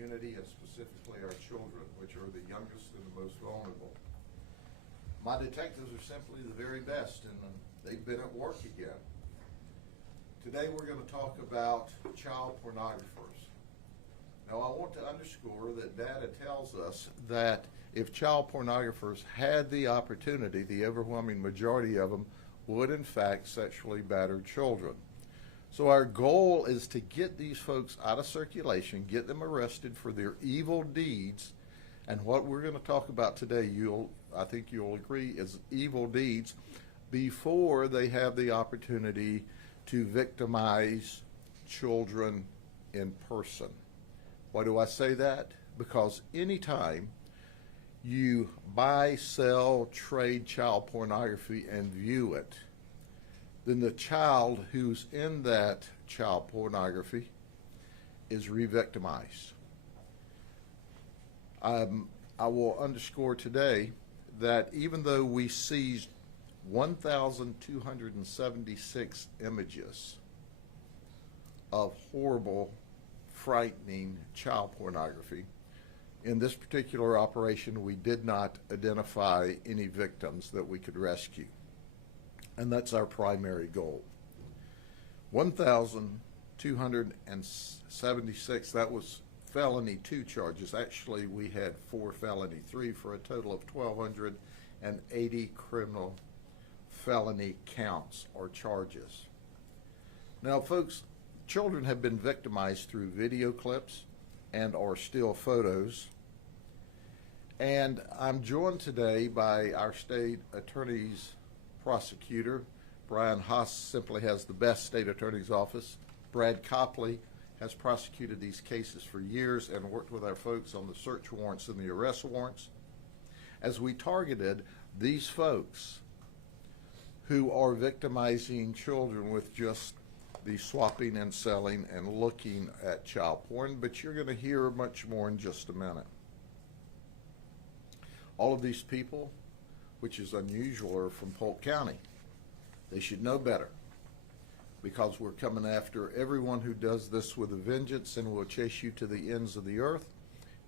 community and specifically our children, which are the youngest and the most vulnerable. My detectives are simply the very best, and they've been at work again. Today we're going to talk about child pornographers. Now, I want to underscore that data tells us that if child pornographers had the opportunity, the overwhelming majority of them would in fact sexually batter children. So our goal is to get these folks out of circulation, get them arrested for their evil deeds, and what we're going to talk about today, I think you'll agree, is evil deeds before they have the opportunity to victimize children in person. Why do I say that? Because anytime you buy, sell, trade child pornography and view it, then the child who's in that child pornography is re-victimized. I will underscore today that even though we seized 1,276 images of horrible, frightening child pornography, in this particular operation we did not identify any victims that we could rescue. And that's our primary goal. 1,276, that was felony 2 charges. Actually, we had 4 felony 3 for a total of 1,280 criminal felony counts or charges. Now, folks, children have been victimized through video clips and or still photos. And I'm joined today by our state attorney's prosecutor. Brian Haas simply has the best state attorney's office. Brad Copley has prosecuted these cases for years and worked with our folks on the search warrants and the arrest warrants as we targeted these folks who are victimizing children with just the swapping and selling and looking at child porn, but you're going to hear much more in just a minute. All of these people, which is unusual, are from Polk County. They should know better, because we're coming after everyone who does this with a vengeance and will chase you to the ends of the earth.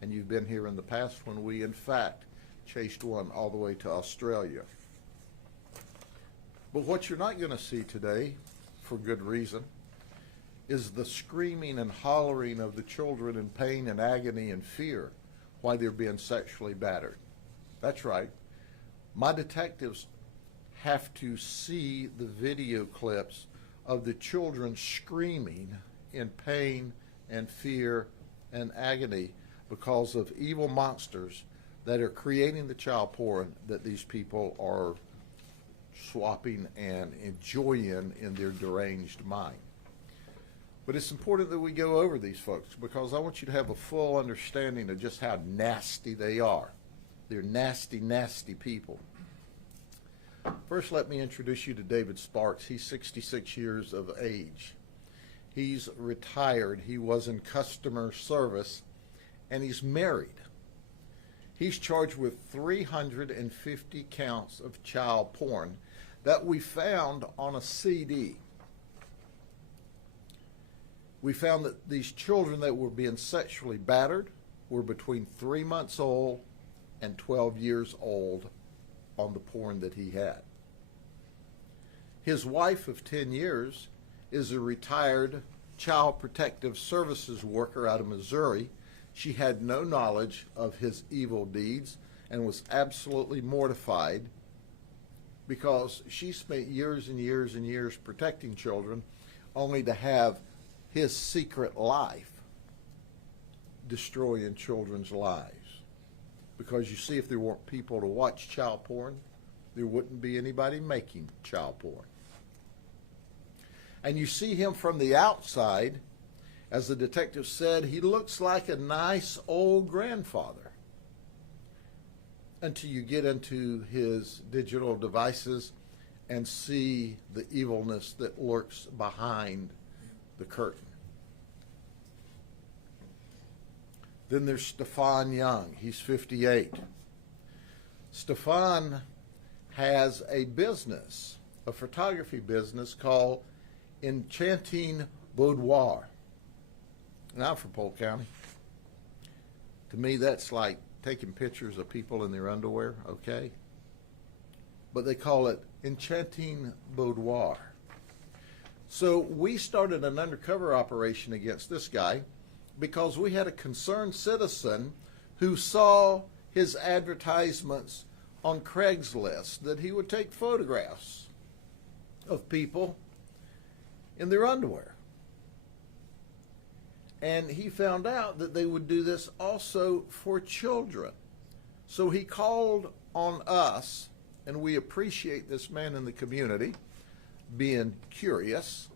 And you've been here in the past when we, in fact, chased one all the way to Australia. But what you're not going to see today, for good reason, is the screaming and hollering of the children in pain and agony and fear while they're being sexually battered. That's right. My detectives have to see the video clips of the children screaming in pain and fear and agony because of evil monsters that are creating the child porn that these people are swapping and enjoying in their deranged mind. But it's important that we go over these folks, because I want you to have a full understanding of just how nasty they are. They're nasty, nasty people. First, let me introduce you to David Sparks. He's 66 years of age. He's retired. He was in customer service, and he's married. He's charged with 350 counts of child porn that we found on a CD. We found that these children that were being sexually battered were between 3 months old and 12 years old on the porn that he had. His wife of 10 years is a retired child protective services worker out of Missouri. She had no knowledge of his evil deeds and was absolutely mortified, because she spent years and years and years protecting children only to have his secret life destroying children's lives. Because you see, if there weren't people to watch child porn, there wouldn't be anybody making child porn. And you see him from the outside, as the detective said, he looks like a nice old grandfather, until you get into his digital devices and see the evilness that lurks behind the curtain. Then there's Stefan Young. He's 58. Stefan has a business, a photography business called Enchanting Boudoir. Now, I'm from Polk County. To me, that's like taking pictures of people in their underwear, okay? But they call it enchanting boudoir. So we started an undercover operation against this guy because we had a concerned citizen who saw his advertisements on Craigslist that he would take photographs of people in their underwear. And he found out that they would do this also for children. So he called on us, and we appreciate this man in the community being curious,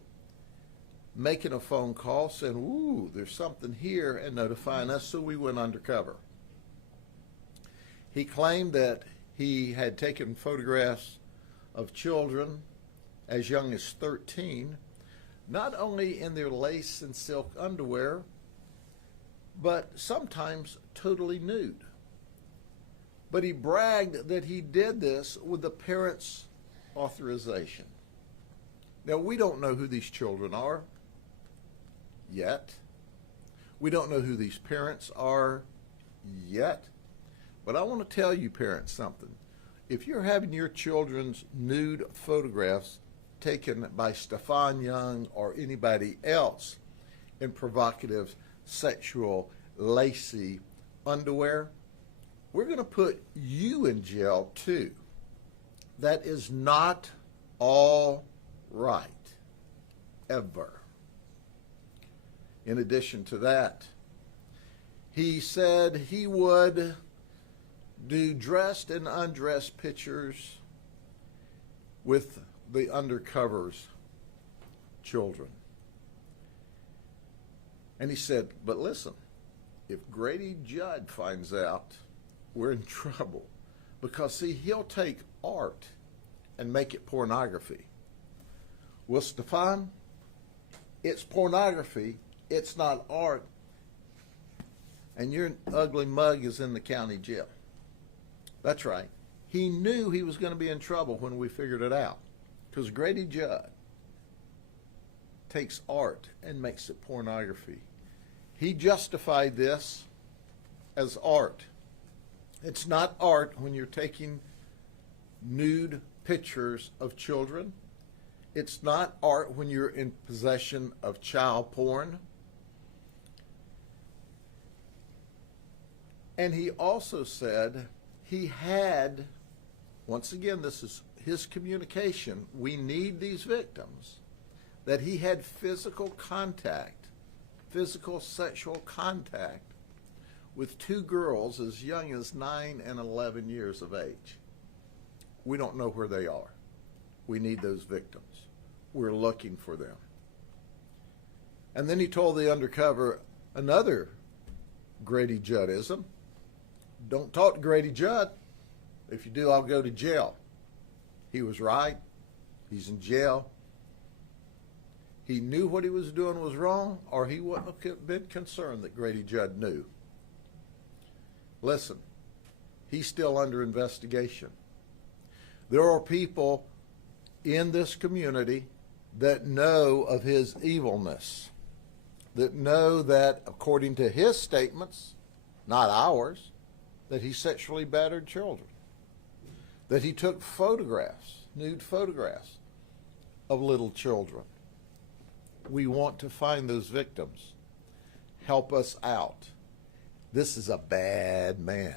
making a phone call, saying, ooh, there's something here, and notifying us, so we went undercover. He claimed that he had taken photographs of children as young as 13, not only in their lace and silk underwear, but sometimes totally nude. But he bragged that he did this with the parents' authorization. Now, we don't know who these children are yet. We don't know who these parents are yet. But I want to tell you parents something. If you're having your children's nude photographs taken by Stefan Young or anybody else in provocative, sexual, lacy underwear, we're going to put you in jail too. That is not all right, ever. In addition to that, he said he would do dressed and undressed pictures with the undercover's children. And he said, but listen, if Grady Judd finds out, we're in trouble. Because, see, he'll take art and make it pornography. Well, Stefan, it's pornography. It's not art. And your ugly mug is in the county jail. That's right. He knew he was going to be in trouble when we figured it out. Because Grady Judd takes art and makes it pornography. He justified this as art. It's not art when you're taking nude pictures of children. It's not art when you're in possession of child porn. And he also said he had, once again, this is his communication, we need these victims, that he had physical contact, physical sexual contact with two girls as young as 9 and 11 years of age. We don't know where they are. We need those victims. We're looking for them. And then he told the undercover another Grady Juddism. Don't talk to Grady Judd. If you do, I'll go to jail. He was right. He's in jail. He knew what he was doing was wrong, or he wouldn't have been concerned that Grady Judd knew. Listen, he's still under investigation. There are people in this community that know of his evilness, that know that, according to his statements, not ours, that he sexually battered children, that he took photographs, nude photographs of little children. We want to find those victims. Help us out. This is a bad man,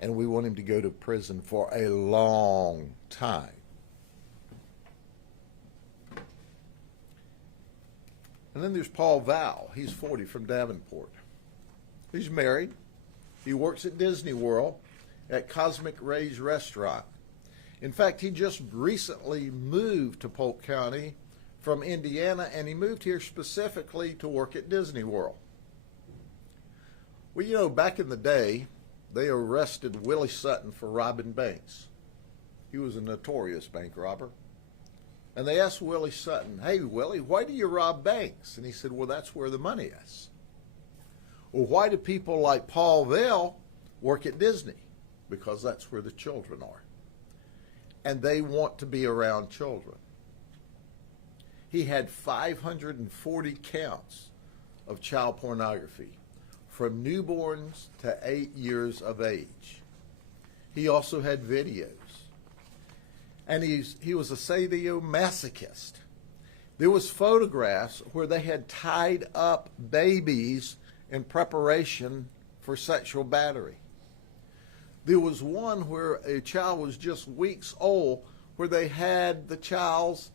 and we want him to go to prison for a long time. And then there's Paul Val. He's 40 from Davenport. He's married. He works at Disney World at Cosmic Ray's Restaurant. In fact, he just recently moved to Polk County from Indiana, and he moved here specifically to work at Disney World. Well, you know, back in the day, they arrested Willie Sutton for robbing banks. He was a notorious bank robber. And they asked Willie Sutton, hey, Willie, why do you rob banks? And he said, well, that's where the money is. Well, why do people like Paul Vale work at Disney? Because that's where the children are. And they want to be around children. He had 540 counts of child pornography, from newborns to 8 years of age. He also had videos. And he was a sadomasochist. There was photographs where they had tied up babies in preparation for sexual battery. There was one where a child was just weeks old where they had the child's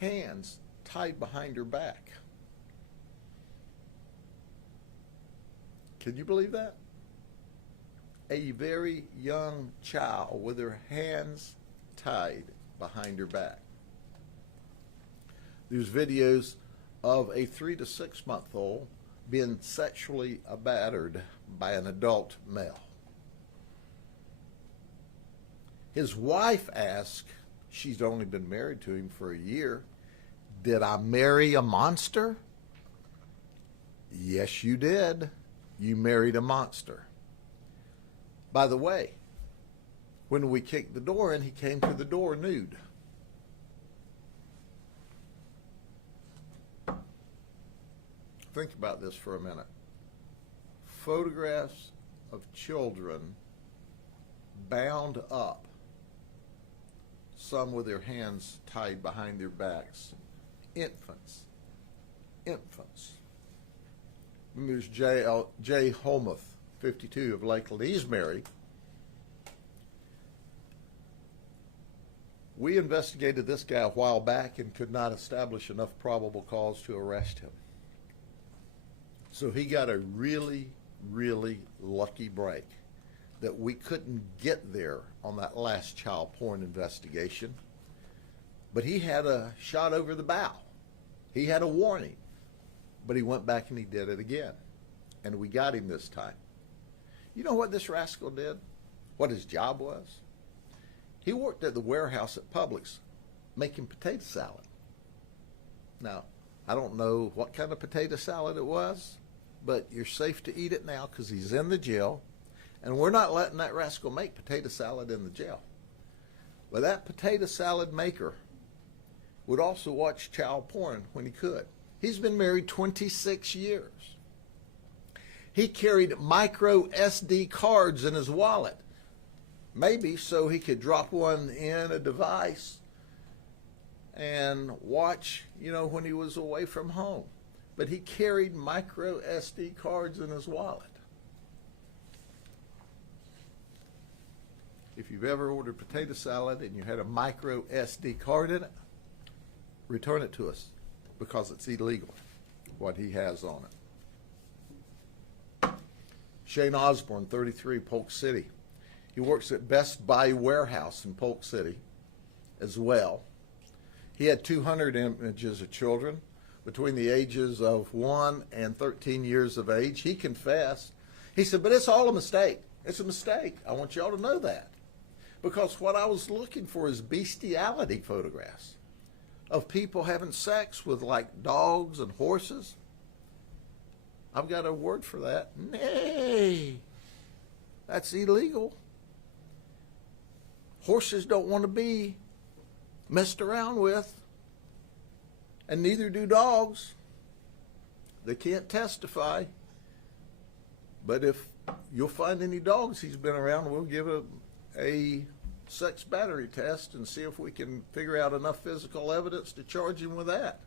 hands tied behind her back. Can you believe that? A very young child with her hands tied behind her back. There's videos of a 3 to 6 month old being sexually battered by an adult male. His wife asked, she's only been married to him for a year, "Did I marry a monster?" Yes, you did. You married a monster. By the way, when we kicked the door in, he came to the door nude. Think about this for a minute. Photographs of children bound up, some with their hands tied behind their backs. Infants. And there's Jay Holmuth, 52, of Lakeland. He's married. We investigated this guy a while back and could not establish enough probable cause to arrest him. So he got a really, really lucky break that we couldn't get there on that last child porn investigation. But he had a shot over the bow. He had a warning. But he went back and he did it again. And we got him this time. You know what this rascal did? What his job was? He worked at the warehouse at Publix making potato salad. Now, I don't know what kind of potato salad it was, but you're safe to eat it now because he's in the jail, and we're not letting that rascal make potato salad in the jail. But that potato salad maker would also watch child porn when he could. He's been married 26 years. He carried micro SD cards in his wallet, maybe so he could drop one in a device and watch, when he was away from home. But he carried micro SD cards in his wallet. If you've ever ordered potato salad and you had a micro SD card in it, return it to us because it's illegal, what he has on it. Shane Osborne, 33, Polk City. He works at Best Buy Warehouse in Polk City as well. He had 200 images of children between the ages of 1 and 13 years of age. He confessed. He said, but it's all a mistake. It's a mistake. I want y'all to know that. Because what I was looking for is bestiality photographs of people having sex with like dogs and horses. I've got a word for that. Nay, that's illegal. Horses don't want to be messed around with, and neither do dogs. They can't testify. But if you'll find any dogs he's been around, we'll give a sex battery test and see if we can figure out enough physical evidence to charge him with that.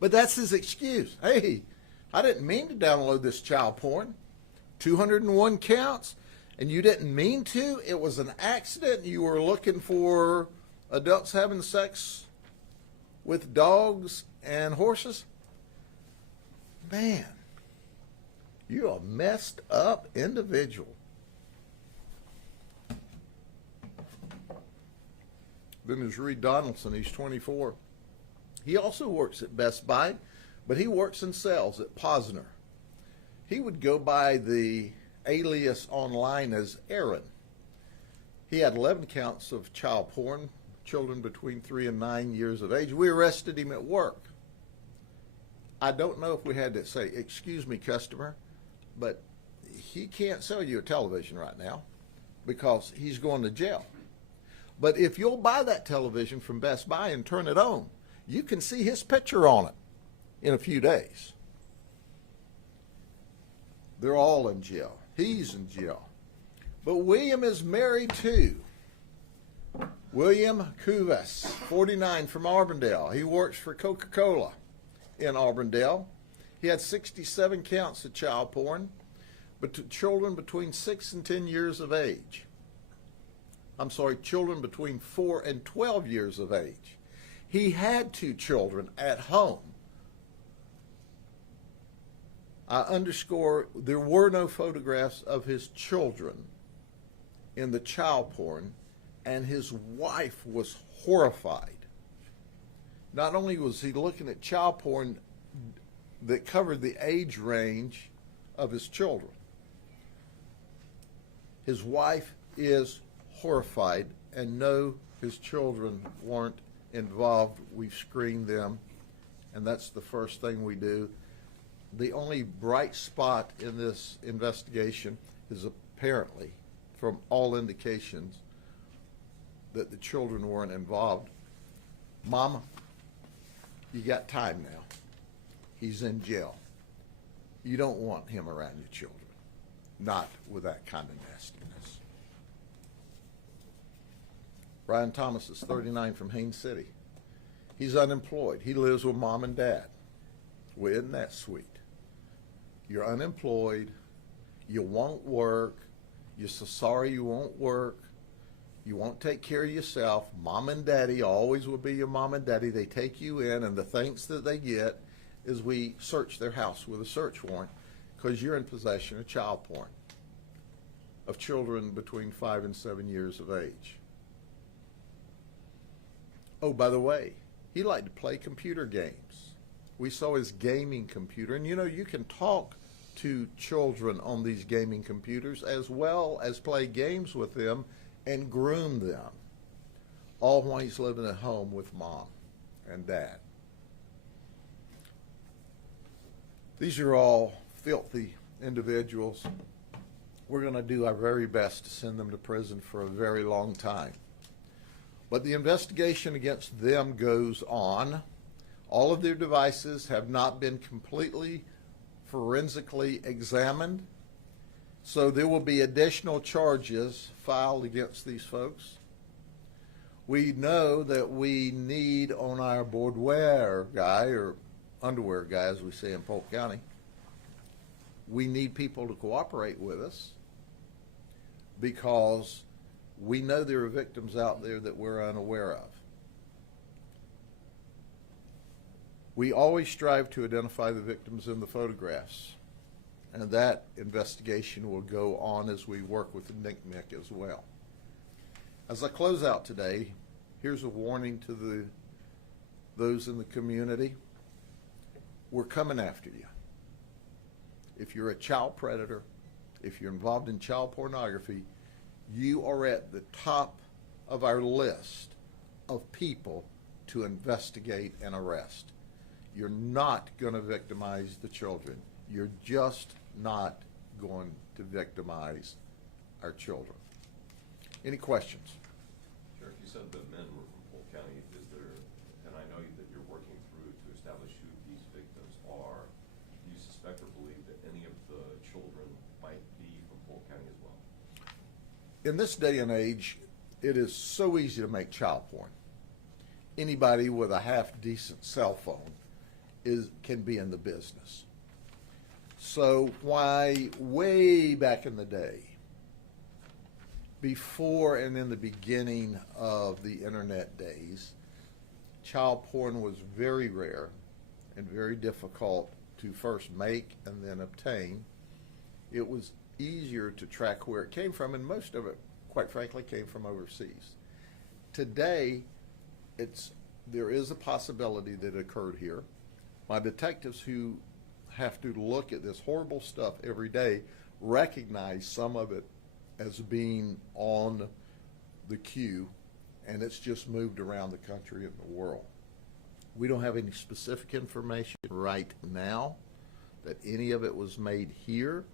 But that's his excuse. Hey, I didn't mean to download this child porn. 201 counts, and you didn't mean to? It was an accident? You were looking for adults having sex with dogs and horses? Man, you're a messed up individual. Then there's Reed Donaldson. He's 24. He also works at Best Buy, but he works in sales at Posner. He would go by the alias online as Aaron. He had 11 counts of child porn, children between 3 and 9 years of age. We arrested him at work. I don't know if we had to say, excuse me, customer, but he can't sell you a television right now because he's going to jail. But if you'll buy that television from Best Buy and turn it on, you can see his picture on it in a few days. They're all in jail. He's in jail. But William is married too. William Cuevas, 49, from Auburndale. He works for Coca-Cola in Auburndale. He had 67 counts of child porn, but to children between 6 and 10 years of age. I'm sorry, children between 4 and 12 years of age. He had 2 children at home. I underscore, there were no photographs of his children in the child porn, and his wife was horrified. Not only was he looking at child porn that covered the age range of his children, his wife is horrified, and no, his children weren't involved. We've screened them, and that's the first thing we do. The only bright spot in this investigation is apparently, from all indications, that the children weren't involved. Mama, you got time now. He's in jail. You don't want him around your children. Not with that kind of nastiness. Brian Thomas is 39, from Haines City. He's unemployed. He lives with mom and dad. Well, isn't that sweet? You're unemployed. You won't work. You're so sorry you won't work. You won't take care of yourself. Mom and daddy always will be your mom and daddy. They take you in, and the thanks that they get is we search their house with a search warrant because you're in possession of child porn of children between 5 and 7 years of age. Oh, by the way, he liked to play computer games. We saw his gaming computer, and you know, you can talk to children on these gaming computers as well as play games with them and groom them, all while he's living at home with mom and dad. These are all filthy individuals. We're going to do our very best to send them to prison for a very long time. But the investigation against them goes on. All of their devices have not been completely forensically examined, so there will be additional charges filed against these folks. We know that we need on our boardwear guy, or underwear guy as we say in Polk County, we need people to cooperate with us because we know there are victims out there that we're unaware of. We always strive to identify the victims in the photographs, and that investigation will go on as we work with the NCMEC as well. As I close out today, here's a warning to those in the community. We're coming after you. If you're a child predator, if you're involved in child pornography, you are at the top of our list of people to investigate and arrest. You're not going to victimize the children. You're just not going to victimize our children. Any questions? Sheriff, you said that men were from Polk County. Is there, and I know that you're working through to establish who these victims are, do you suspect or believe that any of the children might be from Polk County as well? In this day and age, it is so easy to make child porn. Anybody with a half-decent cell phone can be in the business. So why way back in the day, before and in the beginning of the internet days, child porn was very rare and very difficult to first make and then obtain. It was easier to track where it came from, and most of it, quite frankly, came from overseas. Today, there is a possibility that it occurred here. My detectives who have to look at this horrible stuff every day recognize some of it as being on the queue, and it's just moved around the country and the world. We don't have any specific information right now that any of it was made here,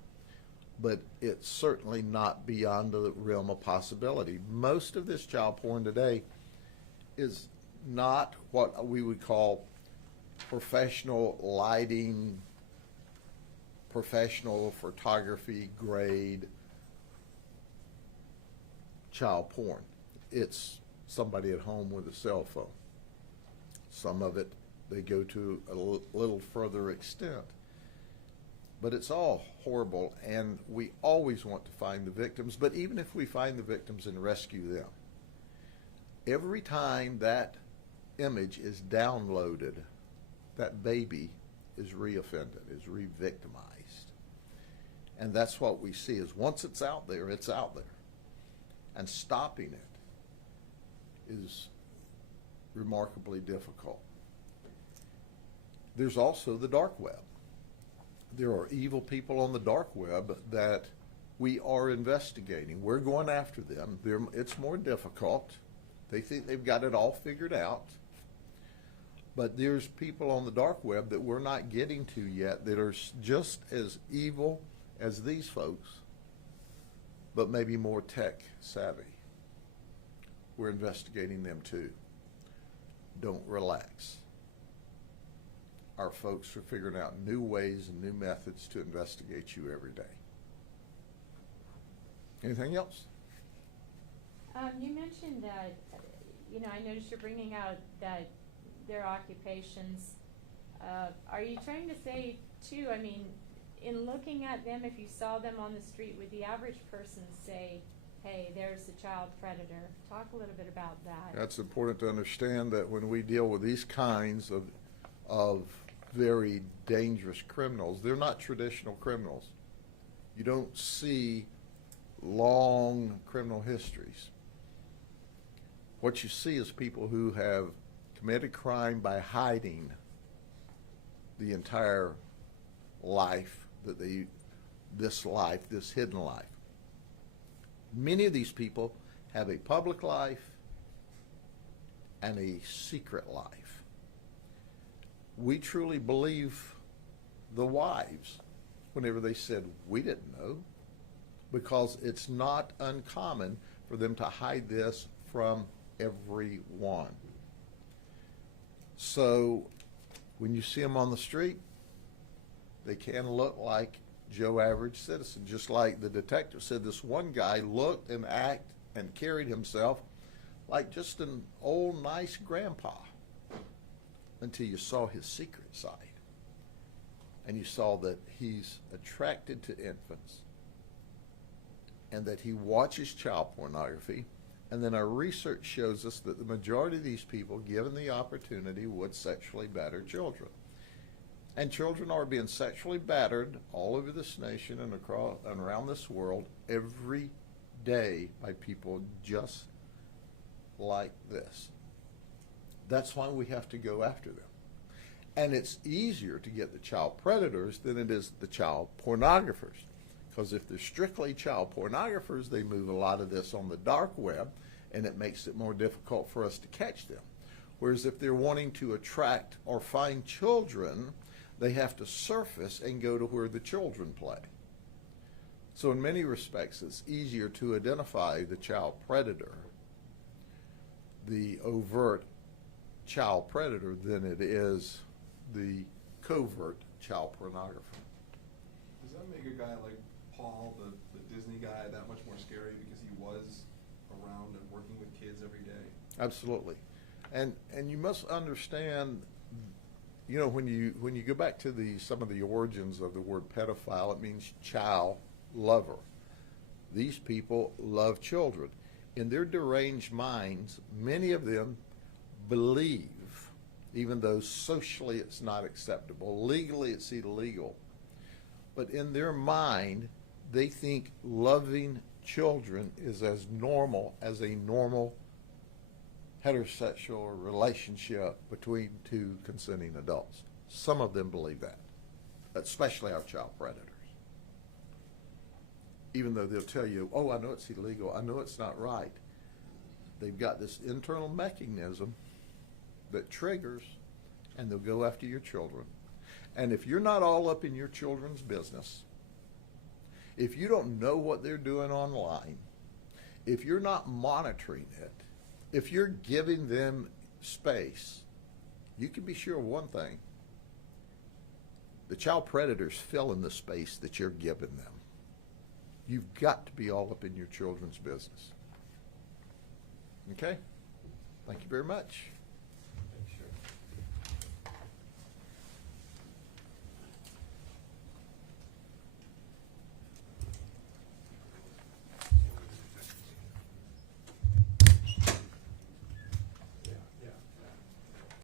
but it's certainly not beyond the realm of possibility. Most of this child porn today is not what we would call professional lighting professional photography grade child porn. It's somebody at home with a cell phone. Some of it they go to a little further extent. But it's all horrible, and we always want to find the victims. But even if we find the victims and rescue them, every time that image is downloaded, that baby is re-offended, is re-victimized. And that's what we see is once it's out there, it's out there. And stopping it is remarkably difficult. There's also the dark web. There are evil people on the dark web that we are investigating. We're going after them. It's more difficult. They think they've got it all figured out. But there's people on the dark web that we're not getting to yet that are just as evil as these folks, but maybe more tech savvy. We're investigating them too. Don't relax. Our folks are figuring out new ways and new methods to investigate you every day. Anything else? You mentioned that, I noticed you're bringing out that their occupations. Are you trying to say, too, in looking at them, if you saw them on the street, would the average person say, hey, there's a child predator? Talk a little bit about that. That's important to understand that when we deal with these kinds of very dangerous criminals, they're not traditional criminals. You don't see long criminal histories. What you see is people who have committed crime by hiding the entire life that this hidden life. Many of these people have a public life and a secret life. We truly believe the wives whenever they said, we didn't know, because it's not uncommon for them to hide this from everyone. So when you see them on the street, they can look like Joe average citizen, just like the detective said this one guy looked and acted and carried himself like just an old nice grandpa, until you saw his secret side and you saw that he's attracted to infants and that he watches child pornography. And then our research shows us that the majority of these people, given the opportunity, would sexually batter children. And children are being sexually battered all over this nation and across and around this world every day by people just like this. That's why we have to go after them. And it's easier to get the child predators than it is the child pornographers. Because if they're strictly child pornographers, they move a lot of this on the dark web, and it makes it more difficult for us to catch them. Whereas if they're wanting to attract or find children, they have to surface and go to where the children play. So in many respects, it's easier to identify the child predator, the overt child predator, than it is the covert child pornographer. Does that make a guy like Paul, the Disney guy, that much more scary because he was around and working with kids every day? Absolutely. And you must understand, when you go back to some of the origins of the word pedophile, it means child lover. These people love children. In their deranged minds, many of them believe, even though socially it's not acceptable, legally it's illegal, but in their mind, they think loving children is as normal as a normal heterosexual relationship between two consenting adults. Some of them believe that, especially our child predators. Even though they'll tell you, oh, I know it's illegal, I know it's not right. They've got this internal mechanism that triggers, and they'll go after your children. And if you're not all up in your children's business, if you don't know what they're doing online, if you're not monitoring it, if you're giving them space, you can be sure of one thing. The child predators fill in the space that you're giving them. You've got to be all up in your children's business. Okay? Thank you very much.